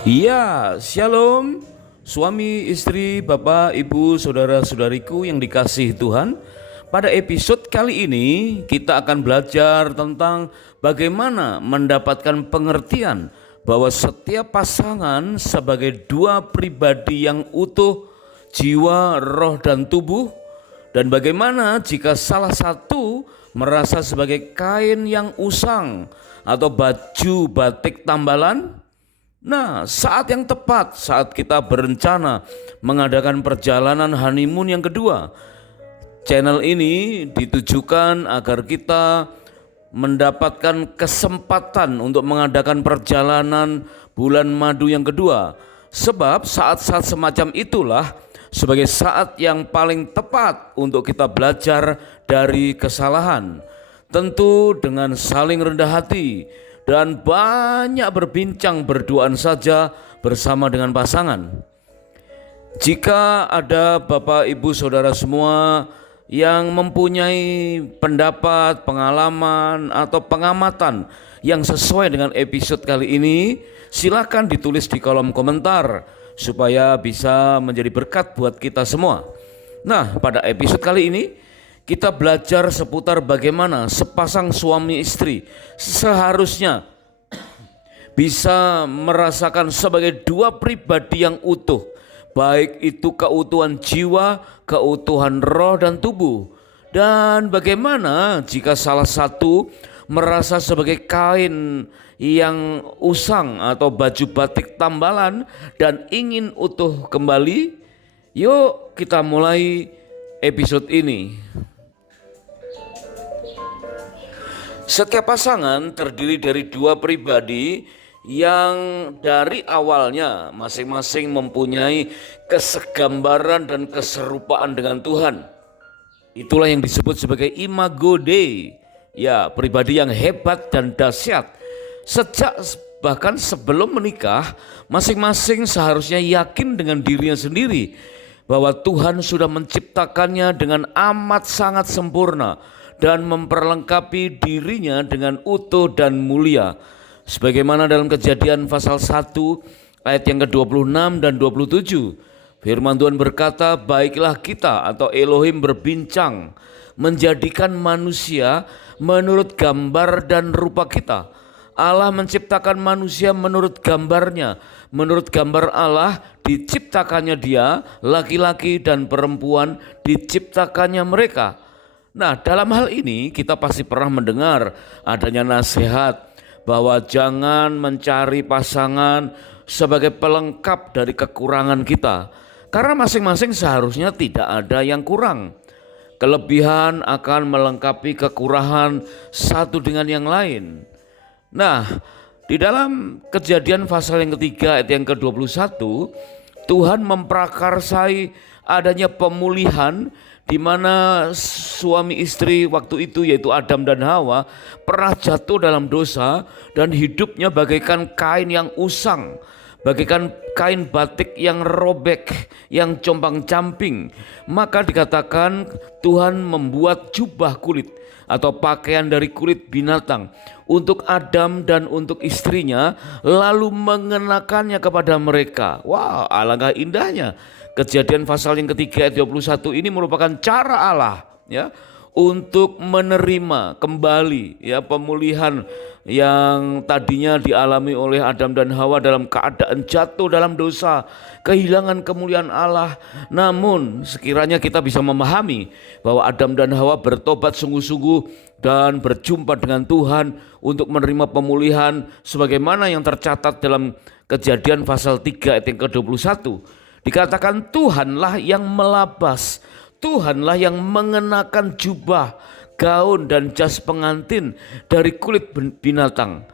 Iya, shalom suami, istri, bapak, ibu, saudara-saudariku yang dikasihi Tuhan. Pada episode kali ini kita akan belajar tentang bagaimana mendapatkan pengertian bahwa setiap pasangan sebagai dua pribadi yang utuh, jiwa, roh, dan tubuh. Dan bagaimana jika salah satu merasa sebagai kain yang usang atau baju batik tambalan. Nah, saat yang tepat saat kita berencana mengadakan perjalanan honeymoon yang kedua. Channel ini ditujukan agar kita mendapatkan kesempatan untuk mengadakan perjalanan bulan madu yang kedua. Sebab saat-saat semacam itulah sebagai saat yang paling tepat untuk kita belajar dari kesalahan. Tentu dengan saling rendah hati dan banyak berbincang berduaan saja bersama dengan pasangan. Jika ada Bapak Ibu Saudara semua yang mempunyai pendapat, pengalaman, atau pengamatan yang sesuai dengan episode kali ini, silakan ditulis di kolom komentar supaya bisa menjadi berkat buat kita semua. Nah, pada episode kali ini kita belajar seputar bagaimana sepasang suami istri seharusnya bisa merasakan sebagai dua pribadi yang utuh, baik itu keutuhan jiwa, keutuhan roh dan tubuh. Dan bagaimana jika salah satu merasa sebagai kain yang usang atau baju batik tambalan dan ingin utuh kembali. Yuk kita mulai episode ini. Setiap pasangan terdiri dari dua pribadi yang dari awalnya masing-masing mempunyai kesegambaran dan keserupaan dengan Tuhan. Itulah yang disebut sebagai imago Dei. Ya, pribadi yang hebat dan dahsyat. Sejak bahkan sebelum menikah, masing-masing seharusnya yakin dengan dirinya sendiri bahwa Tuhan sudah menciptakannya dengan amat sangat sempurna dan memperlengkapi dirinya dengan utuh dan mulia. Sebagaimana dalam Kejadian pasal 1 ayat yang ke-26 dan 27. Firman Tuhan berkata, baiklah kita atau Elohim berbincang menjadikan manusia menurut gambar dan rupa kita. Allah menciptakan manusia menurut gambarnya. Menurut gambar Allah diciptakannya dia, laki-laki dan perempuan diciptakannya mereka. Nah, dalam hal ini kita pasti pernah mendengar adanya nasihat bahwa jangan mencari pasangan sebagai pelengkap dari kekurangan kita. Karena masing-masing seharusnya tidak ada yang kurang. Kelebihan akan melengkapi kekurangan satu dengan yang lain. Nah, di dalam Kejadian pasal yang ketiga ayat yang ke-21, Tuhan memprakarsai adanya pemulihan di mana suami istri waktu itu yaitu Adam dan Hawa pernah jatuh dalam dosa dan hidupnya bagaikan kain yang usang, bagaikan kain batik yang robek, yang compang-camping. Maka dikatakan Tuhan membuat jubah kulit atau pakaian dari kulit binatang untuk Adam dan untuk istrinya, lalu mengenakannya kepada mereka. Wah, alangkah indahnya. Kejadian pasal yang ketiga ayat 21 ini merupakan cara Allah ya untuk menerima kembali ya pemulihan yang tadinya dialami oleh Adam dan Hawa dalam keadaan jatuh dalam dosa, kehilangan kemuliaan Allah. Namun sekiranya kita bisa memahami bahwa Adam dan Hawa bertobat sungguh-sungguh dan berjumpa dengan Tuhan untuk menerima pemulihan sebagaimana yang tercatat dalam Kejadian pasal 3 ayat yang ke-21. Dikatakan Tuhanlah yang melabas, Tuhanlah yang mengenakan jubah, gaun dan jas pengantin dari kulit binatang.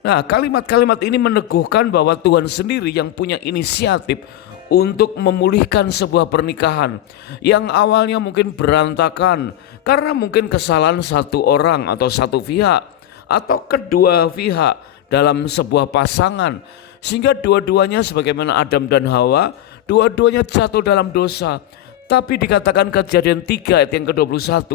Nah, kalimat-kalimat ini meneguhkan bahwa Tuhan sendiri yang punya inisiatif untuk memulihkan sebuah pernikahan yang awalnya mungkin berantakan karena mungkin kesalahan satu orang atau satu pihak atau kedua pihak dalam sebuah pasangan, sehingga dua-duanya sebagaimana Adam dan Hawa, dua-duanya jatuh dalam dosa. Tapi dikatakan Kejadian 3 ayat yang ke-21,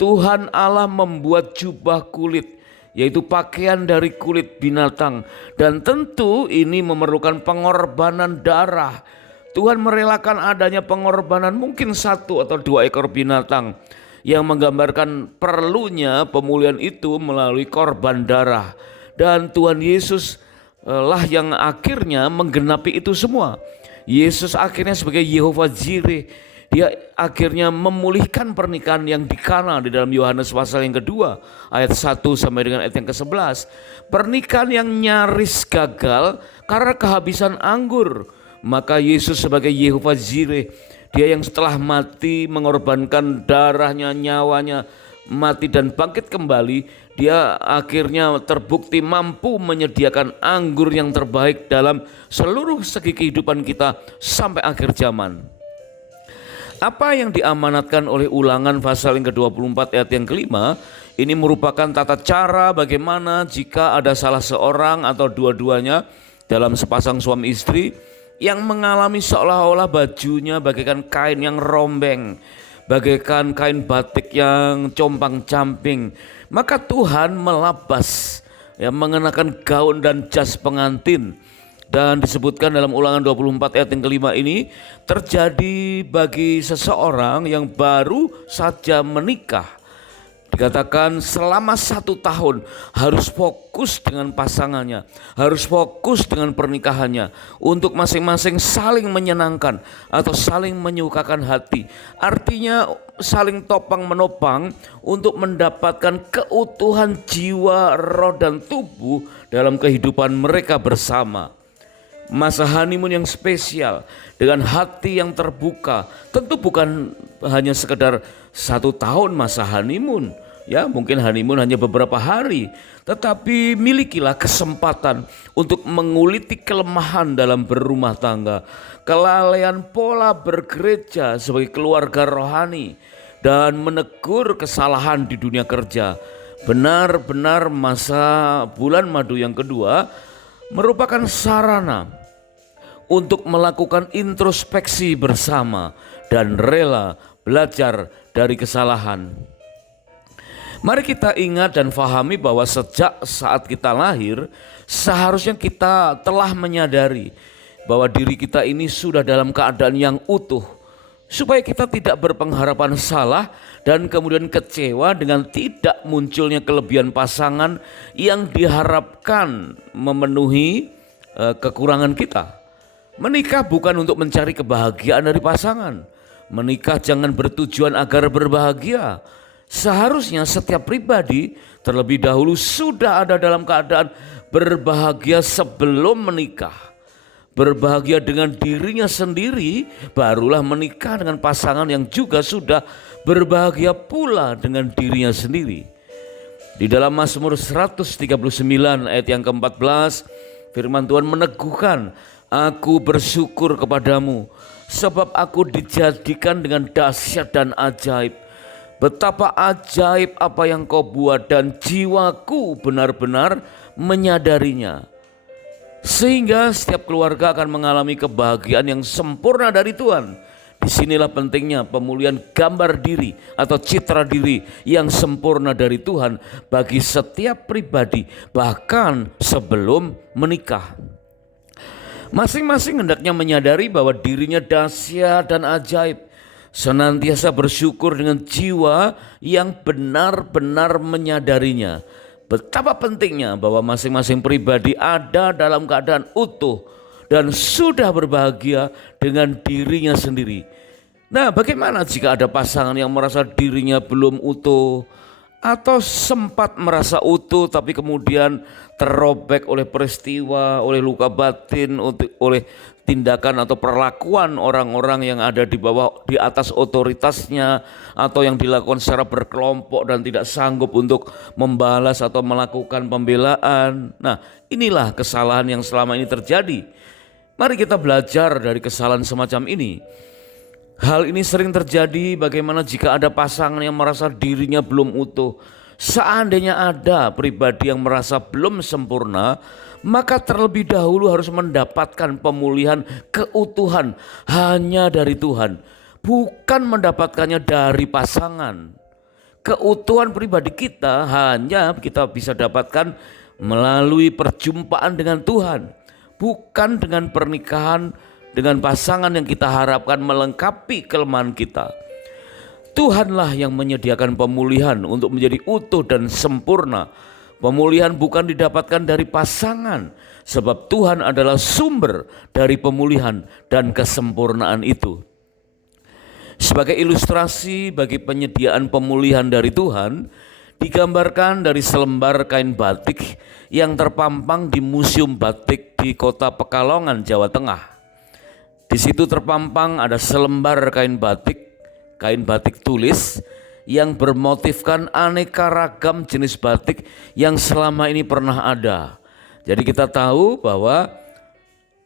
Tuhan Allah membuat jubah kulit yaitu pakaian dari kulit binatang. Dan tentu ini memerlukan pengorbanan darah. Tuhan merelakan adanya pengorbanan mungkin 1 atau 2 ekor binatang, yang menggambarkan perlunya pemulihan itu melalui korban darah. Dan Tuhan Yesus lah yang akhirnya menggenapi itu semua. Yesus akhirnya sebagai Yehova Jireh, dia akhirnya memulihkan pernikahan yang di Kana di dalam Yohanes pasal yang kedua ayat 1 sampai dengan ayat yang ke-11. Pernikahan yang nyaris gagal karena kehabisan anggur. Maka Yesus sebagai Yehova Jireh, dia yang setelah mati mengorbankan darahnya, nyawanya, mati dan bangkit kembali, dia akhirnya terbukti mampu menyediakan anggur yang terbaik dalam seluruh segi kehidupan kita sampai akhir zaman. Apa yang diamanatkan oleh Ulangan pasal yang ke-24 ayat yang ke-5, ini merupakan tata cara bagaimana jika ada salah seorang atau dua-duanya dalam sepasang suami istri yang mengalami seolah-olah bajunya bagaikan kain yang rombeng, bagaikan kain batik yang compang-camping, maka Tuhan melabas, mengenakan gaun dan jas pengantin. Dan disebutkan dalam Ulangan 24 ayat yang ke-5 ini terjadi bagi seseorang yang baru saja menikah. Dikatakan selama 1 tahun harus fokus dengan pasangannya, harus fokus dengan pernikahannya untuk masing-masing saling menyenangkan atau saling menyukakan hati. Artinya saling topang menopang untuk mendapatkan keutuhan jiwa, roh dan tubuh dalam kehidupan mereka bersama. Masa honeymoon yang spesial dengan hati yang terbuka, tentu bukan hanya sekedar 1 tahun masa honeymoon, mungkin honeymoon hanya beberapa hari, tetapi milikilah kesempatan untuk menguliti kelemahan dalam berumah tangga, kelalaian pola bergereja sebagai keluarga rohani, dan menegur kesalahan di dunia kerja. Benar-benar masa bulan madu yang kedua merupakan sarana untuk melakukan introspeksi bersama dan rela belajar dari kesalahan. Mari kita ingat dan fahami bahwa sejak saat kita lahir, seharusnya kita telah menyadari bahwa diri kita ini sudah dalam keadaan yang utuh, supaya kita tidak berpengharapan salah dan kemudian kecewa dengan tidak munculnya kelebihan pasangan yang diharapkan memenuhi kekurangan kita. Menikah bukan untuk mencari kebahagiaan dari pasangan. Menikah jangan bertujuan agar berbahagia. Seharusnya setiap pribadi terlebih dahulu sudah ada dalam keadaan berbahagia sebelum menikah. Berbahagia dengan dirinya sendiri, barulah menikah dengan pasangan yang juga sudah berbahagia pula dengan dirinya sendiri. Di dalam Mazmur 139 ayat yang ke-14, firman Tuhan meneguhkan, "Aku bersyukur kepadamu, sebab aku dijadikan dengan dahsyat dan ajaib. Betapa ajaib apa yang kau buat dan jiwaku benar-benar menyadarinya." Sehingga setiap keluarga akan mengalami kebahagiaan yang sempurna dari Tuhan. Disinilah pentingnya pemulihan gambar diri atau citra diri yang sempurna dari Tuhan bagi setiap pribadi, bahkan sebelum menikah. Masing-masing hendaknya menyadari bahwa dirinya dahsyat dan ajaib. Senantiasa bersyukur dengan jiwa yang benar-benar menyadarinya. Betapa pentingnya bahwa masing-masing pribadi ada dalam keadaan utuh dan sudah berbahagia dengan dirinya sendiri. Nah, bagaimana jika ada pasangan yang merasa dirinya belum utuh, atau sempat merasa utuh tapi kemudian terrobek oleh peristiwa, oleh luka batin, oleh tindakan atau perlakuan orang-orang yang ada di atas otoritasnya, atau yang dilakukan secara berkelompok dan tidak sanggup untuk membalas atau melakukan pembelaan. Nah, inilah kesalahan yang selama ini terjadi. Mari kita belajar dari kesalahan semacam ini. Hal ini sering terjadi bagaimana jika ada pasangan yang merasa dirinya belum utuh. Seandainya ada pribadi yang merasa belum sempurna, maka terlebih dahulu harus mendapatkan pemulihan keutuhan hanya dari Tuhan, bukan mendapatkannya dari pasangan. Keutuhan pribadi kita hanya kita bisa dapatkan melalui perjumpaan dengan Tuhan, bukan dengan pernikahan dengan pasangan yang kita harapkan melengkapi kelemahan kita. Tuhanlah yang menyediakan pemulihan untuk menjadi utuh dan sempurna. Pemulihan bukan didapatkan dari pasangan, sebab Tuhan adalah sumber dari pemulihan dan kesempurnaan itu. Sebagai ilustrasi bagi penyediaan pemulihan dari Tuhan, digambarkan dari selembar kain batik yang terpampang di Museum Batik di Kota Pekalongan, Jawa Tengah. Di situ terpampang ada selembar kain batik tulis yang bermotifkan aneka ragam jenis batik yang selama ini pernah ada. Jadi kita tahu bahwa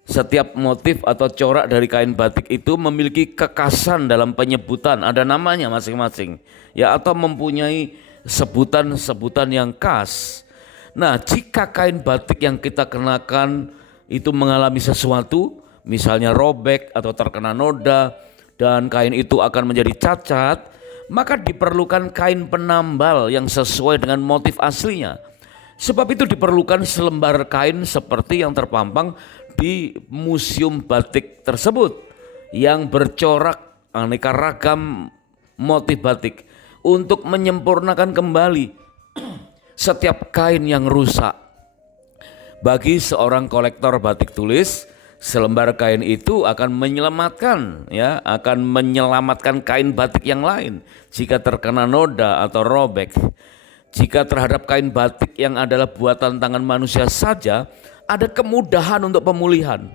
setiap motif atau corak dari kain batik itu memiliki kekhasan dalam penyebutan, ada namanya masing-masing, ya, atau mempunyai sebutan-sebutan yang khas. Nah, jika kain batik yang kita kenakan itu mengalami sesuatu, misalnya robek atau terkena noda, dan kain itu akan menjadi cacat, maka diperlukan kain penambal yang sesuai dengan motif aslinya. Sebab itu diperlukan selembar kain seperti yang terpampang di Museum Batik tersebut yang bercorak aneka ragam motif batik untuk menyempurnakan kembali setiap kain yang rusak. Bagi seorang kolektor batik tulis, selembar kain itu akan menyelamatkan kain batik yang lain jika terkena noda atau robek. Jika terhadap kain batik yang adalah buatan tangan manusia saja, ada kemudahan untuk pemulihan.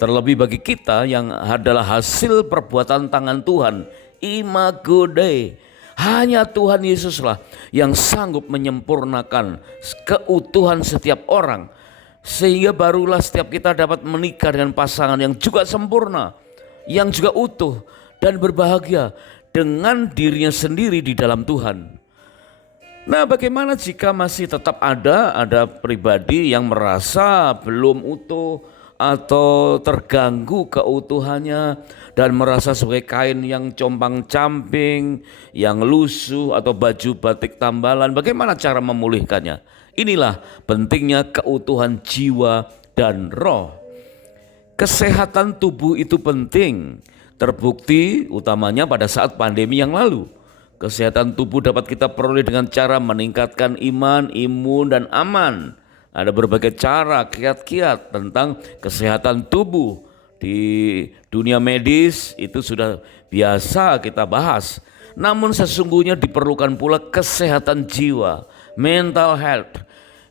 Terlebih bagi kita yang adalah hasil perbuatan tangan Tuhan, Imago Dei. Hanya Tuhan Yesuslah yang sanggup menyempurnakan keutuhan setiap orang, sehingga barulah setiap kita dapat menikah dengan pasangan yang juga sempurna, yang juga utuh dan berbahagia dengan dirinya sendiri di dalam Tuhan. Nah, bagaimana jika masih tetap ada pribadi yang merasa belum utuh atau terganggu keutuhannya dan merasa sebagai kain yang compang-camping, yang lusuh atau baju batik tambalan, bagaimana cara memulihkannya? Inilah pentingnya keutuhan jiwa dan roh. Kesehatan tubuh itu penting, terbukti utamanya pada saat pandemi yang lalu. Kesehatan tubuh dapat kita peroleh dengan cara meningkatkan iman, imun, dan aman. Ada berbagai cara, kiat-kiat tentang kesehatan tubuh. Di dunia medis itu sudah biasa kita bahas. Namun sesungguhnya diperlukan pula kesehatan jiwa, mental health.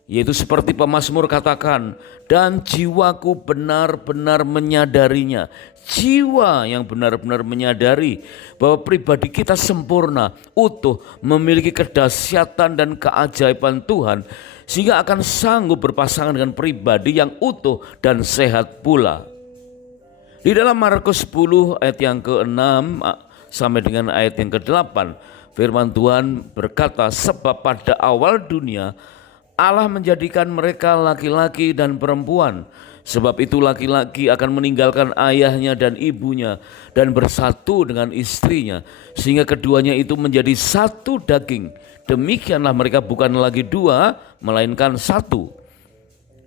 Yaitu seperti pemazmur katakan, dan jiwaku benar-benar menyadarinya. Jiwa yang benar-benar menyadari bahwa pribadi kita sempurna, utuh, memiliki kedahsyatan dan keajaiban Tuhan, sehingga akan sanggup berpasangan dengan pribadi yang utuh dan sehat pula. Di dalam Markus 10 ayat yang ke-6 sampai dengan ayat yang ke-8, firman Tuhan berkata, sebab pada awal dunia Allah menjadikan mereka laki-laki dan perempuan. Sebab itu laki-laki akan meninggalkan ayahnya dan ibunya dan bersatu dengan istrinya, sehingga keduanya itu menjadi satu daging. Demikianlah mereka bukan lagi dua, melainkan satu.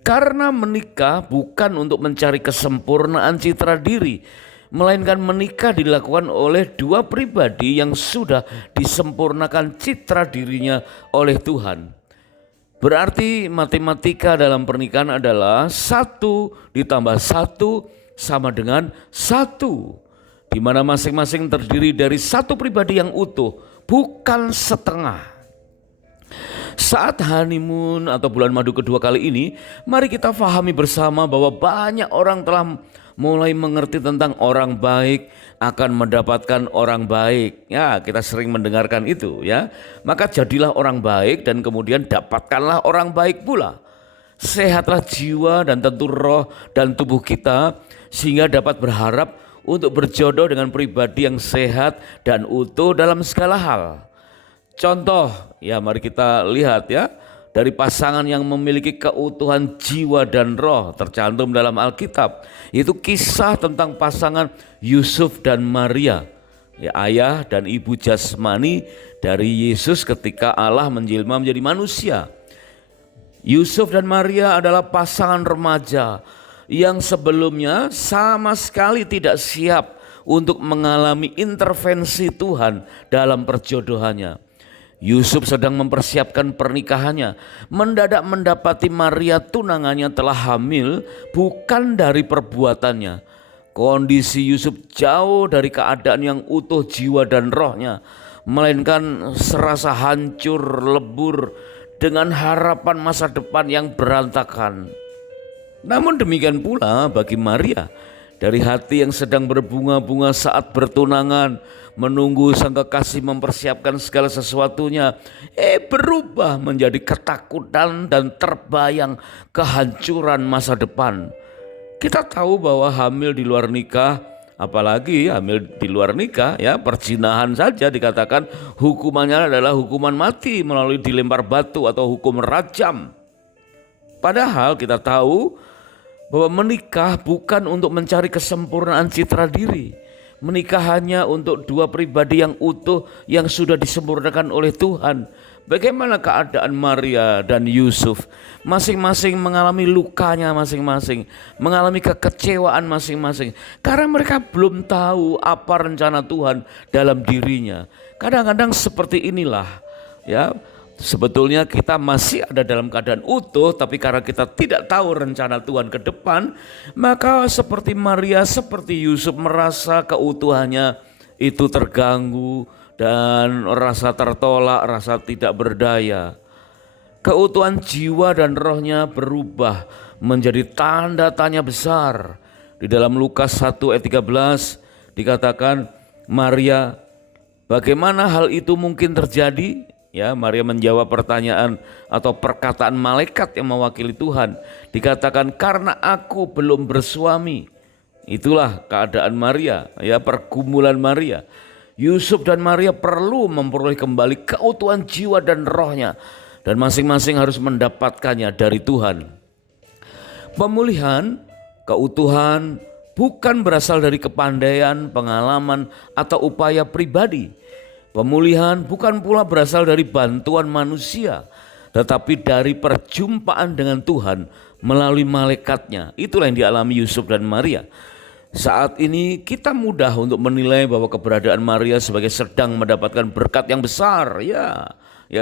Karena menikah bukan untuk mencari kesempurnaan citra diri, melainkan menikah dilakukan oleh dua pribadi yang sudah disempurnakan citra dirinya oleh Tuhan. Berarti matematika dalam pernikahan adalah 1 ditambah 1 sama dengan 1, di mana masing-masing terdiri dari satu pribadi yang utuh, bukan setengah. Saat honeymoon atau bulan madu kedua kali ini, mari kita fahami bersama bahwa banyak orang telah mulai mengerti tentang orang baik akan mendapatkan orang baik. Ya, kita sering mendengarkan itu ya. Maka jadilah orang baik dan kemudian dapatkanlah orang baik pula. Sehatlah jiwa dan tentu roh dan tubuh kita sehingga dapat berharap untuk berjodoh dengan pribadi yang sehat dan utuh dalam segala hal. Contoh, ya mari kita lihat ya, dari pasangan yang memiliki keutuhan jiwa dan roh tercantum dalam Alkitab. Itu kisah tentang pasangan Yusuf dan Maria. ya, ayah dan ibu jasmani dari Yesus ketika Allah menjelma menjadi manusia. Yusuf dan Maria adalah pasangan remaja yang sebelumnya sama sekali tidak siap untuk mengalami intervensi Tuhan dalam perjodohannya. Yusuf sedang mempersiapkan pernikahannya, mendadak mendapati Maria tunangannya telah hamil bukan dari perbuatannya. Kondisi Yusuf jauh dari keadaan yang utuh jiwa dan rohnya, melainkan serasa hancur lebur dengan harapan masa depan yang berantakan. Namun demikian pula bagi Maria, dari hati yang sedang berbunga-bunga saat bertunangan, menunggu sang kekasih mempersiapkan segala sesuatunya, berubah menjadi ketakutan dan terbayang kehancuran masa depan. Kita tahu bahwa hamil di luar nikah, apalagi hamil di luar nikah, ya, perzinahan saja dikatakan hukumannya adalah hukuman mati melalui dilempar batu atau hukum rajam. Padahal kita tahu bahwa menikah bukan untuk mencari kesempurnaan citra diri. Menikah hanya untuk dua pribadi yang utuh yang sudah disempurnakan oleh Tuhan. Bagaimana keadaan Maria dan Yusuf? Masing-masing mengalami lukanya masing-masing, mengalami kekecewaan masing-masing. Karena mereka belum tahu apa rencana Tuhan dalam dirinya. Kadang-kadang seperti inilah, ya. Sebetulnya kita masih ada dalam keadaan utuh, tapi karena kita tidak tahu rencana Tuhan ke depan, maka seperti Maria, seperti Yusuf merasa keutuhannya itu terganggu dan rasa tertolak, rasa tidak berdaya. Keutuhan jiwa dan rohnya berubah menjadi tanda tanya besar. Di dalam Lukas 1 ayat 13 dikatakan, Maria, bagaimana hal itu mungkin terjadi? Ya, Maria menjawab pertanyaan atau perkataan malaikat yang mewakili Tuhan. Dikatakan, karena aku belum bersuami. Itulah keadaan Maria, ya, pergumulan Maria. Yusuf dan Maria perlu memperoleh kembali keutuhan jiwa dan rohnya, dan masing-masing harus mendapatkannya dari Tuhan. Pemulihan keutuhan bukan berasal dari kepandaian, pengalaman, atau upaya pribadi. Pemulihan bukan pula berasal dari bantuan manusia, tetapi dari perjumpaan dengan Tuhan melalui malaikatnya. Itulah yang dialami Yusuf dan Maria. Saat ini kita mudah untuk menilai bahwa keberadaan Maria sebagai sedang mendapatkan berkat yang besar, ya,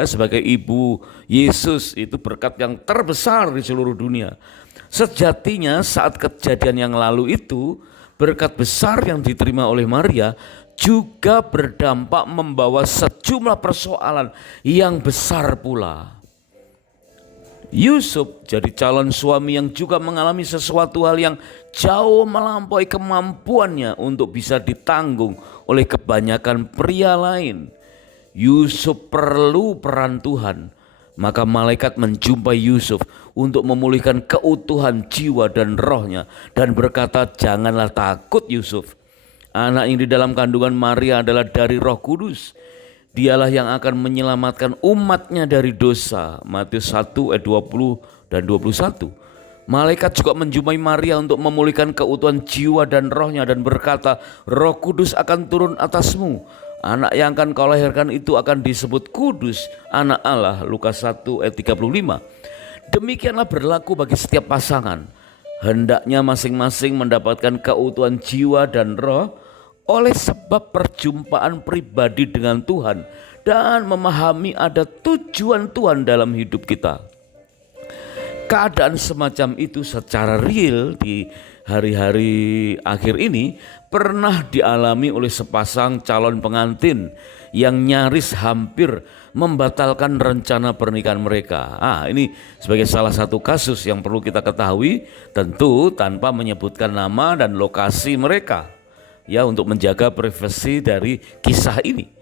sebagai ibu Yesus itu berkat yang terbesar di seluruh dunia. Sejatinya saat kejadian yang lalu itu, berkat besar yang diterima oleh Maria juga berdampak membawa sejumlah persoalan yang besar pula. Yusuf jadi calon suami yang juga mengalami sesuatu hal yang jauh melampaui kemampuannya untuk bisa ditanggung oleh kebanyakan pria lain. Yusuf perlu peran Tuhan. Maka malaikat menjumpai Yusuf untuk memulihkan keutuhan jiwa dan rohnya dan berkata, janganlah takut Yusuf. Anak yang di dalam kandungan Maria adalah dari Roh Kudus. Dialah yang akan menyelamatkan umatnya dari dosa. Matius 1 ayat 20 dan 21. Malaikat juga menjumpai Maria untuk memulihkan keutuhan jiwa dan rohnya dan berkata, Roh Kudus akan turun atasmu. Anak yang akan kau lahirkan itu akan disebut kudus, anak Allah. Lukas 1 ayat 35. Demikianlah berlaku bagi setiap pasangan. Hendaknya masing-masing mendapatkan keutuhan jiwa dan roh oleh sebab perjumpaan pribadi dengan Tuhan dan memahami ada tujuan Tuhan dalam hidup kita. Keadaan semacam itu secara real di hari-hari akhir ini pernah dialami oleh sepasang calon pengantin yang nyaris hampir membatalkan rencana pernikahan mereka. Ini sebagai salah satu kasus yang perlu kita ketahui, tentu tanpa menyebutkan nama dan lokasi mereka, ya, untuk menjaga privasi dari kisah ini.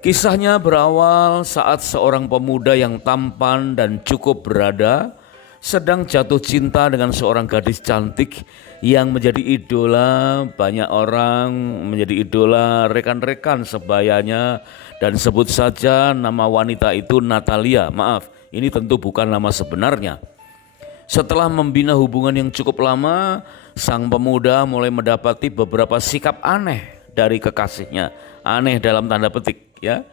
Kisahnya berawal saat seorang pemuda yang tampan dan cukup berada sedang jatuh cinta dengan seorang gadis cantik yang menjadi idola banyak orang, menjadi idola rekan-rekan sebayanya, dan sebut saja nama wanita itu Natalia. Maaf, ini tentu bukan nama sebenarnya. Setelah membina hubungan yang cukup lama, sang pemuda mulai mendapati beberapa sikap aneh dari kekasihnya. Aneh dalam tanda petik ya.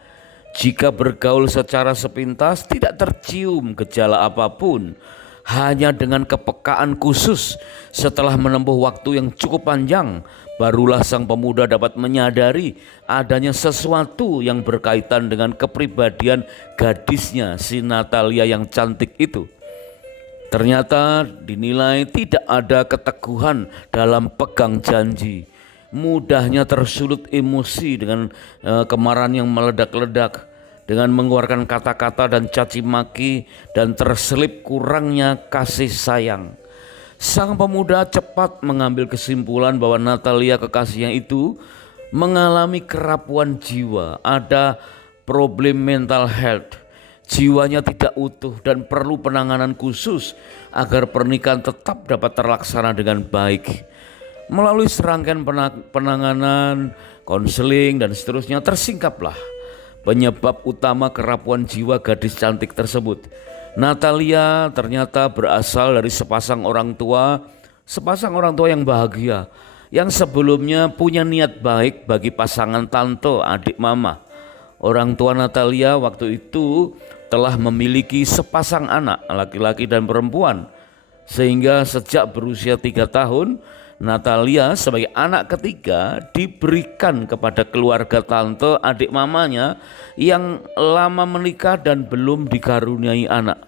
Jika bergaul secara sepintas tidak tercium gejala apapun, hanya dengan kepekaan khusus setelah menempuh waktu yang cukup panjang, barulah sang pemuda dapat menyadari adanya sesuatu yang berkaitan dengan kepribadian gadisnya si Natalia yang cantik itu. Ternyata dinilai tidak ada keteguhan dalam pegang janji. Mudahnya tersulut emosi dengan kemarahan yang meledak-ledak, dengan mengeluarkan kata-kata dan caci maki, dan terselip kurangnya kasih sayang. Sang pemuda cepat mengambil kesimpulan bahwa Natalia kekasihnya itu mengalami kerapuan jiwa, ada problem mental health. Jiwanya tidak utuh dan perlu penanganan khusus agar pernikahan tetap dapat terlaksana dengan baik. Melalui serangkaian penanganan, konseling dan seterusnya tersingkaplah penyebab utama kerapuan jiwa gadis cantik tersebut. Natalia ternyata berasal dari sepasang orang tua yang bahagia, yang sebelumnya punya niat baik bagi pasangan tante adik mama. Orang tua Natalia waktu itu telah memiliki sepasang anak laki-laki dan perempuan, sehingga sejak berusia 3 tahun Natalia sebagai anak ketiga diberikan kepada keluarga tante adik mamanya yang lama menikah dan belum dikaruniai anak.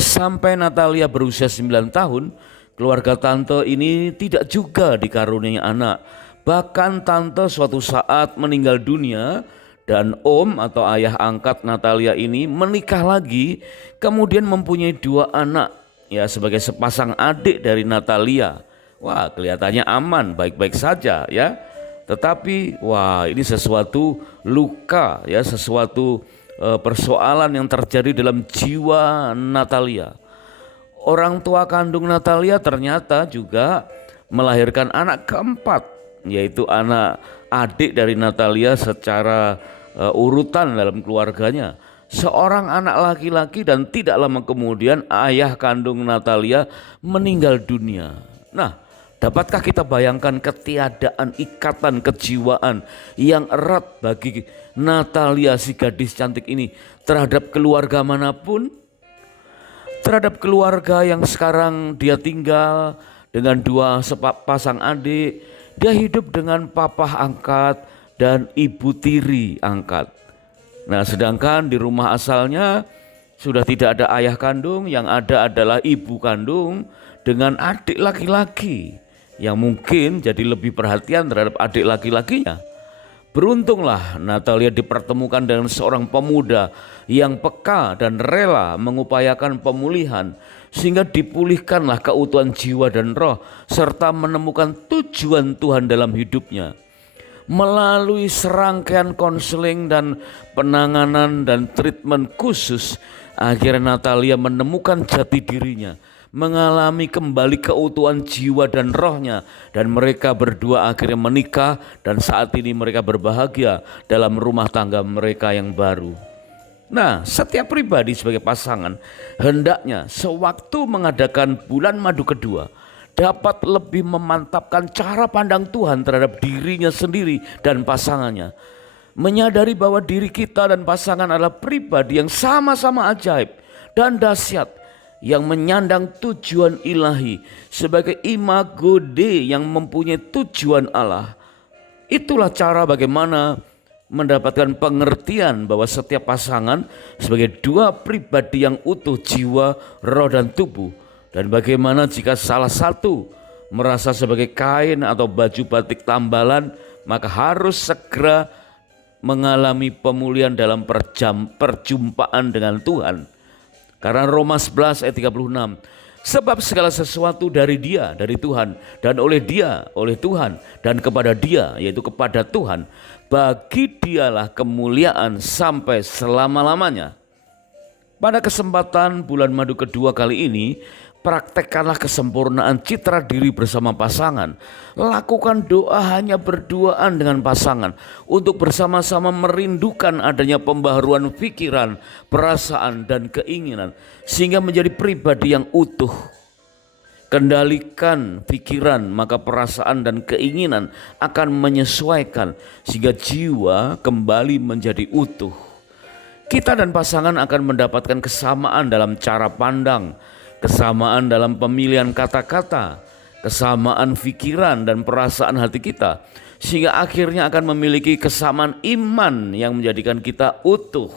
Sampai Natalia berusia 9 tahun, keluarga tante ini tidak juga dikaruniai anak. Bahkan tante suatu saat meninggal dunia dan om atau ayah angkat Natalia ini menikah lagi, kemudian mempunyai 2 anak ya sebagai sepasang adik dari Natalia. Wah, kelihatannya aman, baik-baik saja ya. Tetapi wah, ini sesuatu luka ya, sesuatu persoalan yang terjadi dalam jiwa Natalia. Orang tua kandung Natalia ternyata juga melahirkan anak keempat, yaitu anak adik dari Natalia secara urutan dalam keluarganya. Seorang anak laki-laki, dan tidak lama kemudian ayah kandung Natalia meninggal dunia. Nah, dapatkah kita bayangkan ketiadaan ikatan kejiwaan yang erat bagi Natalia si gadis cantik ini terhadap keluarga manapun? Terhadap keluarga yang sekarang dia tinggal dengan 2 pasang adik, dia hidup dengan papa angkat dan ibu tiri angkat. Nah, sedangkan di rumah asalnya sudah tidak ada ayah kandung, yang ada adalah ibu kandung dengan adik laki-laki yang mungkin jadi lebih perhatian terhadap adik laki-lakinya. Beruntunglah Natalia dipertemukan dengan seorang pemuda yang peka dan rela mengupayakan pemulihan, sehingga dipulihkanlah keutuhan jiwa dan roh serta menemukan tujuan Tuhan dalam hidupnya. Melalui serangkaian konseling dan penanganan dan treatment khusus, akhirnya Natalia menemukan jati dirinya, mengalami kembali keutuhan jiwa dan rohnya, dan mereka berdua akhirnya menikah, dan saat ini mereka berbahagia dalam rumah tangga mereka yang baru. Nah, setiap pribadi sebagai pasangan hendaknya sewaktu mengadakan bulan madu kedua dapat lebih memantapkan cara pandang Tuhan terhadap dirinya sendiri dan pasangannya. Menyadari bahwa diri kita dan pasangan adalah pribadi yang sama-sama ajaib dan dahsyat, yang menyandang tujuan ilahi sebagai imago Dei yang mempunyai tujuan Allah. Itulah cara bagaimana mendapatkan pengertian bahwa setiap pasangan sebagai 2 pribadi yang utuh jiwa, roh dan tubuh. Dan bagaimana jika salah satu merasa sebagai kain atau baju batik tambalan, maka harus segera mengalami pemulihan dalam perjumpaan dengan Tuhan. Karena Roma 11 ayat 36, sebab segala sesuatu dari Dia, dari Tuhan, dan oleh Dia, oleh Tuhan, dan kepada Dia, yaitu kepada Tuhan, bagi Dialah kemuliaan sampai selama-lamanya. Pada kesempatan bulan madu kedua kali ini, praktekkanlah kesempurnaan citra diri bersama pasangan. Lakukan doa hanya berduaan dengan pasangan untuk bersama-sama merindukan adanya pembaharuan pikiran, perasaan dan keinginan, sehingga menjadi pribadi yang utuh. Kendalikan pikiran, maka perasaan dan keinginan akan menyesuaikan sehingga jiwa kembali menjadi utuh. Kita dan pasangan akan mendapatkan kesamaan dalam cara pandang, kesamaan dalam pemilihan kata-kata, kesamaan pikiran dan perasaan hati kita, sehingga akhirnya akan memiliki kesamaan iman yang menjadikan kita utuh.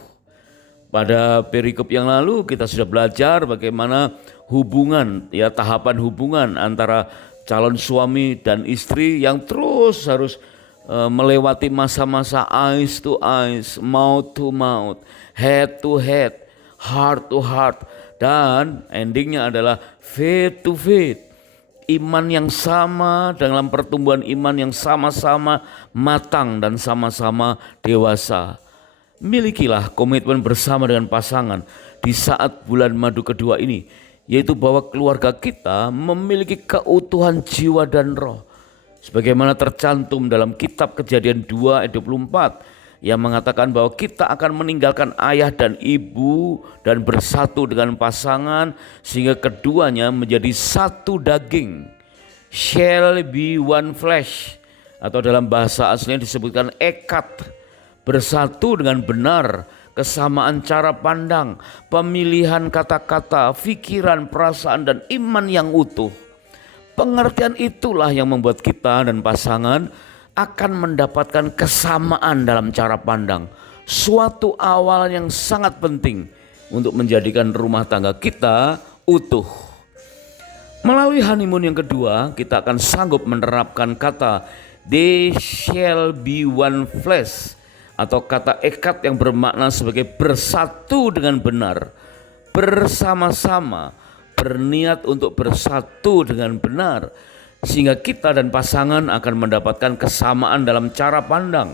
Pada perikop yang lalu kita sudah belajar bagaimana hubungan, tahapan hubungan antara calon suami dan istri yang terus harus melewati masa-masa eyes to eyes, mouth to mouth, head to head, heart to heart, dan endingnya adalah faith to faith. Iman yang sama dalam pertumbuhan iman yang sama-sama matang dan sama-sama dewasa. Milikilah komitmen bersama dengan pasangan di saat bulan madu kedua ini, yaitu bahwa keluarga kita memiliki keutuhan jiwa dan roh. Sebagaimana tercantum dalam kitab Kejadian 2 ayat 24 yang mengatakan bahwa kita akan meninggalkan ayah dan ibu dan bersatu dengan pasangan sehingga keduanya menjadi satu daging. Shall be one flesh, atau dalam bahasa aslinya disebutkan ekat. Bersatu dengan benar, kesamaan cara pandang, pemilihan kata-kata, pikiran, perasaan, dan iman yang utuh. Pengertian itulah yang membuat kita dan pasangan akan mendapatkan kesamaan dalam cara pandang. Suatu awal yang sangat penting untuk menjadikan rumah tangga kita utuh. Melalui honeymoon yang kedua, kita akan sanggup menerapkan kata they shall be one flesh, atau kata ekat yang bermakna sebagai bersatu dengan benar, bersama-sama, berniat untuk bersatu dengan benar, sehingga kita dan pasangan akan mendapatkan kesamaan dalam cara pandang,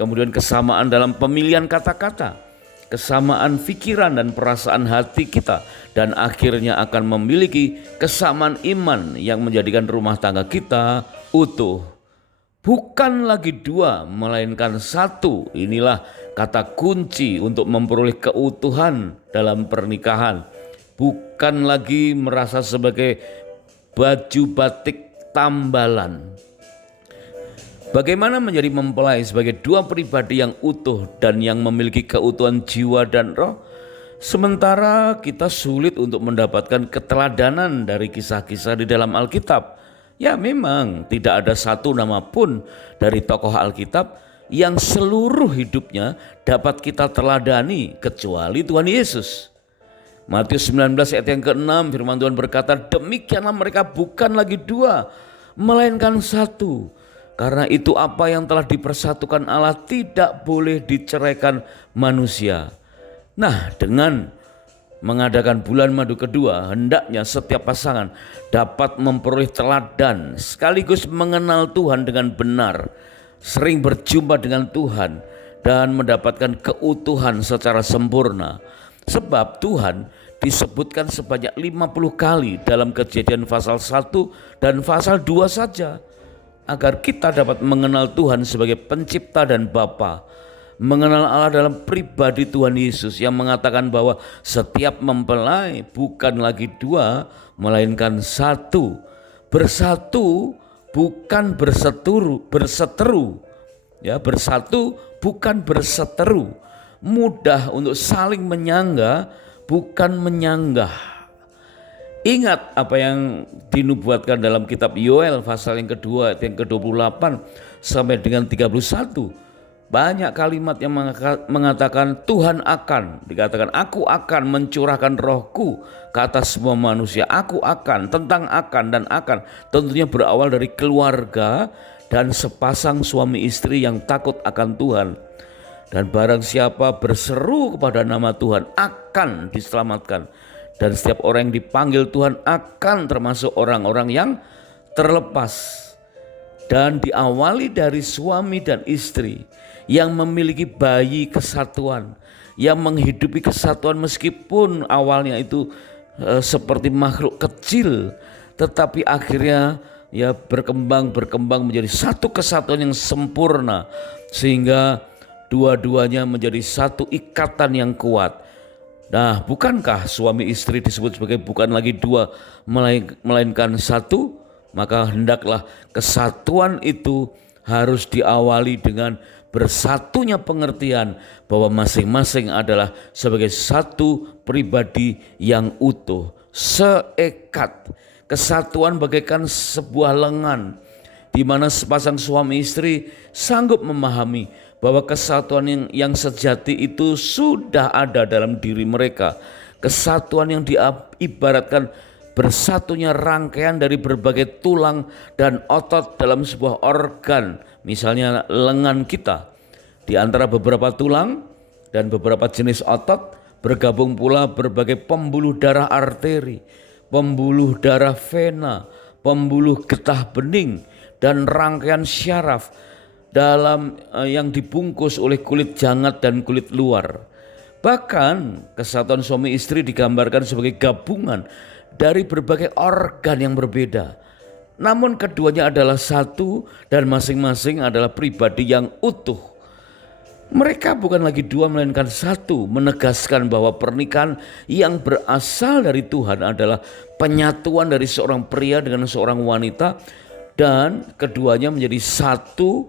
kemudian kesamaan dalam pemilihan kata-kata, kesamaan pikiran dan perasaan hati kita, dan akhirnya akan memiliki kesamaan iman yang menjadikan rumah tangga kita utuh. Bukan lagi dua, melainkan satu. Inilah kata kunci untuk memperoleh keutuhan dalam pernikahan. Bukan lagi merasa sebagai baju batik tambalan. Bagaimana menjadi mempelai sebagai dua pribadi yang utuh dan yang memiliki keutuhan jiwa dan roh, sementara kita sulit untuk mendapatkan keteladanan dari kisah-kisah di dalam Alkitab. Ya, memang tidak ada satu nama pun dari tokoh Alkitab yang seluruh hidupnya dapat kita teladani kecuali Tuhan Yesus. Matius 19 ayat yang ke-6 firman Tuhan berkata, demikianlah mereka bukan lagi dua, melainkan satu. Karena itu apa yang telah dipersatukan Allah tidak boleh diceraikan manusia. Nah, dengan mengadakan bulan madu kedua, hendaknya setiap pasangan dapat memperoleh teladan sekaligus mengenal Tuhan dengan benar, sering berjumpa dengan Tuhan dan mendapatkan keutuhan secara sempurna. Sebab Tuhan disebutkan sebanyak 50 kali dalam Kejadian pasal 1 dan pasal 2 saja, agar kita dapat mengenal Tuhan sebagai pencipta dan Bapa, mengenal Allah dalam pribadi Tuhan Yesus yang mengatakan bahwa setiap mempelai bukan lagi dua, melainkan satu. Bersatu bukan berseteru. Ya, bersatu bukan berseteru. Mudah untuk saling menyangga, bukan menyanggah. Ingat apa yang dinubuatkan dalam kitab Yoel pasal yang kedua, yang ke-28 sampai dengan 31. Banyak kalimat yang mengatakan Tuhan akan, dikatakan aku akan mencurahkan rohku ke atas semua manusia. Aku akan, tentang akan dan akan, tentunya berawal dari keluarga dan sepasang suami istri yang takut akan Tuhan. Dan barang siapa berseru kepada nama Tuhan akan diselamatkan. Dan setiap orang yang dipanggil Tuhan akan termasuk orang-orang yang terlepas. Dan diawali dari suami dan istri yang memiliki bayi kesatuan, yang menghidupi kesatuan meskipun awalnya itu seperti makhluk kecil, tetapi akhirnya ya berkembang menjadi satu kesatuan yang sempurna, sehingga dua-duanya menjadi satu ikatan yang kuat. Nah, bukankah suami istri disebut sebagai bukan lagi dua, melainkan satu? Maka hendaklah kesatuan itu harus diawali dengan bersatunya pengertian bahwa masing-masing adalah sebagai satu pribadi yang utuh, seekat. Kesatuan bagaikan sebuah lengan, di mana sepasang suami istri sanggup memahami bahwa kesatuan yang sejati itu sudah ada dalam diri mereka. Kesatuan yang diibaratkan bersatunya rangkaian dari berbagai tulang dan otot dalam sebuah organ, misalnya lengan kita. Di antara beberapa tulang dan beberapa jenis otot bergabung pula berbagai pembuluh darah arteri, pembuluh darah vena, pembuluh getah bening, dan rangkaian syaraf dalam yang dibungkus oleh kulit jangat dan kulit luar. Bahkan kesatuan suami istri digambarkan sebagai gabungan dari berbagai organ yang berbeda. Namun keduanya adalah satu dan masing-masing adalah pribadi yang utuh. Mereka bukan lagi dua melainkan satu, menegaskan bahwa pernikahan yang berasal dari Tuhan adalah penyatuan dari seorang pria dengan seorang wanita, dan keduanya menjadi satu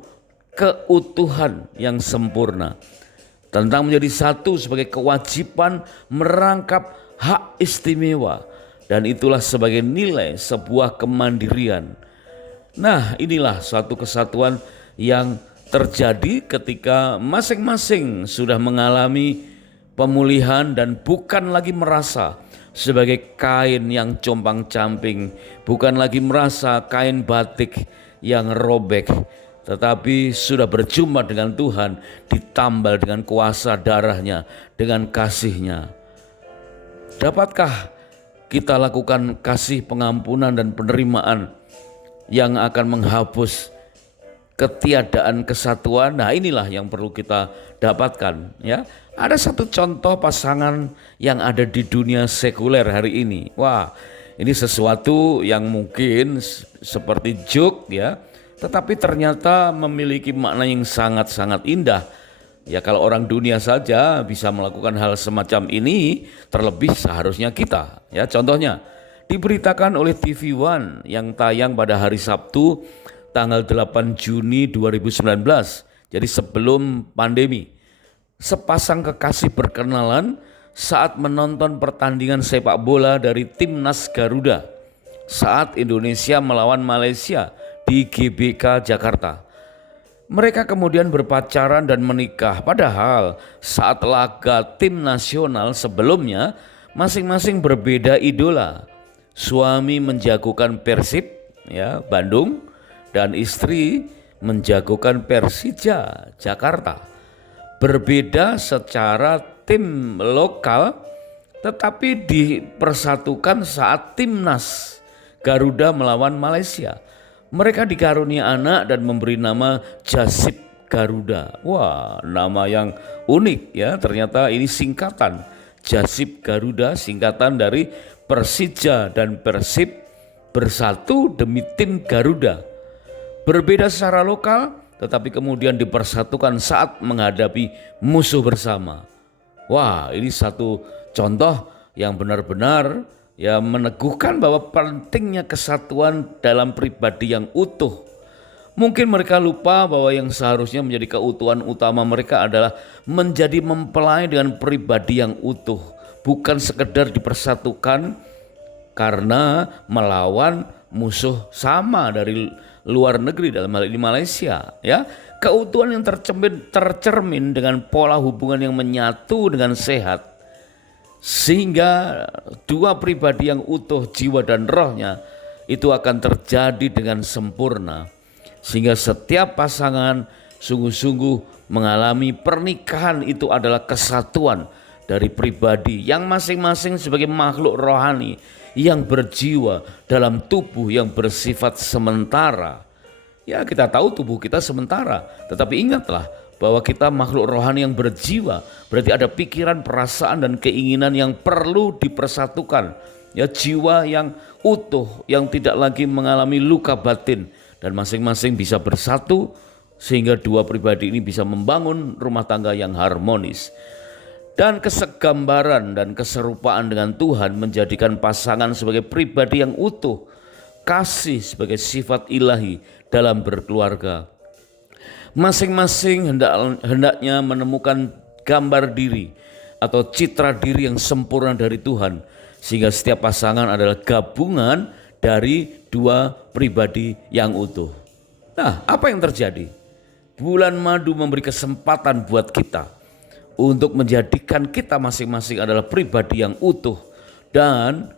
keutuhan yang sempurna. Tentang menjadi satu sebagai kewajiban merangkap hak istimewa, dan itulah sebagai nilai sebuah kemandirian. Nah, inilah suatu kesatuan yang terjadi ketika masing-masing sudah mengalami pemulihan dan bukan lagi merasa sebagai kain yang compang-camping, bukan lagi merasa kain batik yang robek, tetapi sudah berjumpa dengan Tuhan, ditambal dengan kuasa darahnya, dengan kasihnya. Dapatkah kita lakukan kasih pengampunan dan penerimaan yang akan menghapus ketiadaan kesatuan? Nah, inilah yang perlu kita dapatkan, ya. Ada satu contoh pasangan yang ada di dunia sekuler hari ini. Wah, ini sesuatu yang mungkin seperti joke, ya, tetapi ternyata memiliki makna yang sangat-sangat indah. Ya, kalau orang dunia saja bisa melakukan hal semacam ini, terlebih seharusnya kita. Ya, contohnya diberitakan oleh TV One yang tayang pada hari Sabtu tanggal 8 Juni 2019, jadi sebelum pandemi. Sepasang kekasih berkenalan saat menonton pertandingan sepak bola dari Timnas Garuda saat Indonesia melawan Malaysia di GBK Jakarta. Mereka kemudian berpacaran dan menikah, padahal saat laga tim nasional sebelumnya masing-masing berbeda idola. Suami menjagokan Persib, ya, Bandung, dan istri menjagokan Persija Jakarta. Berbeda secara tim lokal, tetapi dipersatukan saat Timnas Garuda melawan Malaysia. Mereka dikarunia anak dan memberi nama Jasip Garuda. Wah, nama yang unik, ya. Ternyata ini singkatan. Jasip Garuda singkatan dari Persija dan Persib bersatu demi tim Garuda. Berbeda secara lokal, tetapi kemudian dipersatukan saat menghadapi musuh bersama. Wah, ini satu contoh yang benar-benar, ya, meneguhkan bahwa pentingnya kesatuan dalam pribadi yang utuh. Mungkin mereka lupa bahwa yang seharusnya menjadi keutuhan utama mereka adalah menjadi mempelai dengan pribadi yang utuh, bukan sekedar dipersatukan karena melawan musuh sama dari luar negeri, dalam hal ini Malaysia, ya. Keutuhan yang tercermin dengan pola hubungan yang menyatu dengan sehat, sehingga dua pribadi yang utuh jiwa dan rohnya itu akan terjadi dengan sempurna, sehingga setiap pasangan sungguh-sungguh mengalami pernikahan itu adalah kesatuan dari pribadi yang masing-masing sebagai makhluk rohani yang berjiwa dalam tubuh yang bersifat sementara. Ya, kita tahu tubuh kita sementara, tetapi ingatlah bahwa kita makhluk rohani yang berjiwa, berarti ada pikiran, perasaan, dan keinginan yang perlu dipersatukan. Ya, jiwa yang utuh, yang tidak lagi mengalami luka batin, dan masing-masing bisa bersatu sehingga dua pribadi ini bisa membangun rumah tangga yang harmonis. Dan kesegambaran dan keserupaan dengan Tuhan menjadikan pasangan sebagai pribadi yang utuh, kasih sebagai sifat ilahi dalam berkeluarga. Masing-masing hendaknya menemukan gambar diri atau citra diri yang sempurna dari Tuhan, sehingga setiap pasangan adalah gabungan dari dua pribadi yang utuh. Nah, apa yang terjadi? Bulan madu memberi kesempatan buat kita untuk menjadikan kita masing-masing adalah pribadi yang utuh dan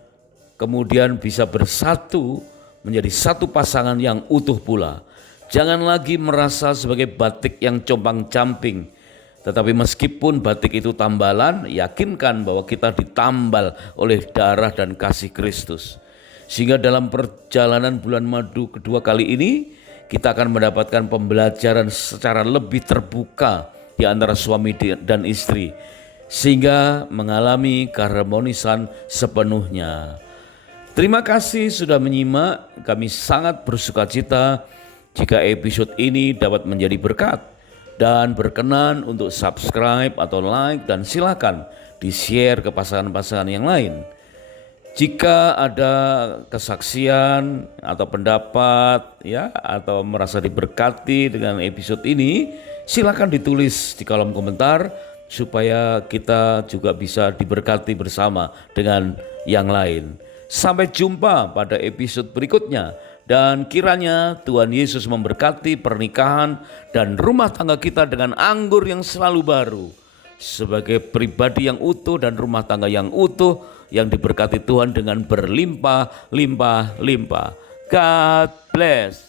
kemudian bisa bersatu menjadi satu pasangan yang utuh pula. Jangan lagi merasa sebagai batik yang compang-camping, tetapi meskipun batik itu tambalan, yakinkan bahwa kita ditambal oleh darah dan kasih Kristus. Sehingga dalam perjalanan bulan madu kedua kali ini, kita akan mendapatkan pembelajaran secara lebih terbuka di antara suami dan istri, sehingga mengalami keharmonisan sepenuhnya. Terima kasih sudah menyimak. Kami sangat bersukacita jika episode ini dapat menjadi berkat, dan berkenan untuk subscribe atau like, dan silakan di-share ke pasangan-pasangan yang lain. Jika ada kesaksian atau pendapat atau merasa diberkati dengan episode ini, silakan ditulis di kolom komentar supaya kita juga bisa diberkati bersama dengan yang lain. Sampai jumpa pada episode berikutnya, dan kiranya Tuhan Yesus memberkati pernikahan dan rumah tangga kita dengan anggur yang selalu baru, sebagai pribadi yang utuh dan rumah tangga yang utuh yang diberkati Tuhan dengan berlimpah-limpah-limpah. God bless.